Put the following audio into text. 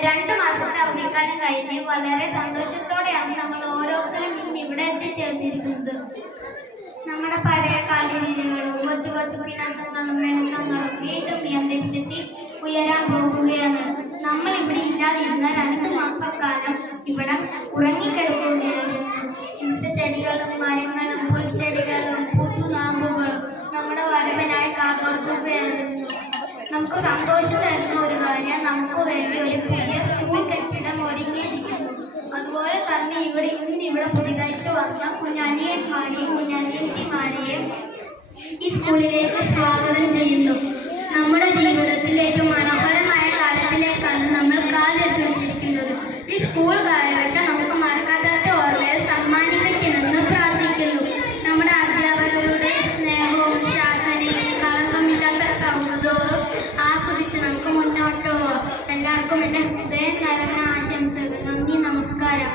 2 മാസത്തെ അവധിക്കാലം കഴിഞ്ഞ് വളരെ സന്തോഷത്തോടെയാണ് നമ്മൾ ഓരോരുത്തരും ഇന്ന് ഇവിടെ എത്തിച്ചേർന്നിരിക്കുന്നത്. നമ്മുടെ പഴയ കളിചിരികളും കൊച്ചു കൊച്ചു പിണക്കങ്ങളും മെണക്കങ്ങളും വീണ്ടും ഈ അന്തരീക്ഷത്തിൽ ഉയരാൻ പോകുകയാണ്. നമ്മൾ ഇവിടെ ഇല്ലാതിരുന്ന 2 മാസക്കാലം ഇവിടെ ഉറങ്ങിക്കിടക്കുകയായിരുന്നു. ഇവിടുത്തെ ചെടികളും മരങ്ങളും പുൽച്ചെടികളും പുതുനാമ്പുകളും നമ്മുടെ വരവനായി കാതോർക്കുകയായിരുന്നു. നമുക്ക് സന്തോഷം തരുന്ന ഒരു കാര്യം, നമുക്ക് വേണ്ടി ഒരു പുതിയ സ്കൂൾ കെട്ടിടം ഒരുങ്ങിയിരിക്കുന്നു. അതുപോലെ തന്നെ ഇവിടെ പുതിയതായിട്ട് വന്ന കുഞ്ഞനിയന്മാരെയും കുഞ്ഞനിയത്തിമാരെയും ഈ സ്കൂളിലേക്ക് സ്വാഗതം ചെയ്യുന്നു. നമ്മുടെ ജീവിതത്തിൽ ഏറ്റവും മനോഹരമായ കാലത്തിലേക്കാണ് നമ്മൾ കാലെടുത്ത് വെച്ചിരിക്കുന്നത്. ഈ സ്കൂൾ കാലഘട്ടം നമുക്ക് മറക്കാത്ത ഓർമ്മയെ സമ്മാനിക്കണമെന്ന് പ്രാർത്ഥിക്കുന്നു. നമ്മുടെ അധ്യാപകരുടെ സ്നേഹവും ശാസനയും കളങ്കമില്ലാത്ത സൗഹൃദവും ആസ്വദിച്ച് നമുക്ക് മുന്നോട്ട് പോകാം. എല്ലാവർക്കും എൻ്റെ ഹൃദയം നിറഞ്ഞ ആശംസകൾ. നന്ദി, നമസ്കാരം.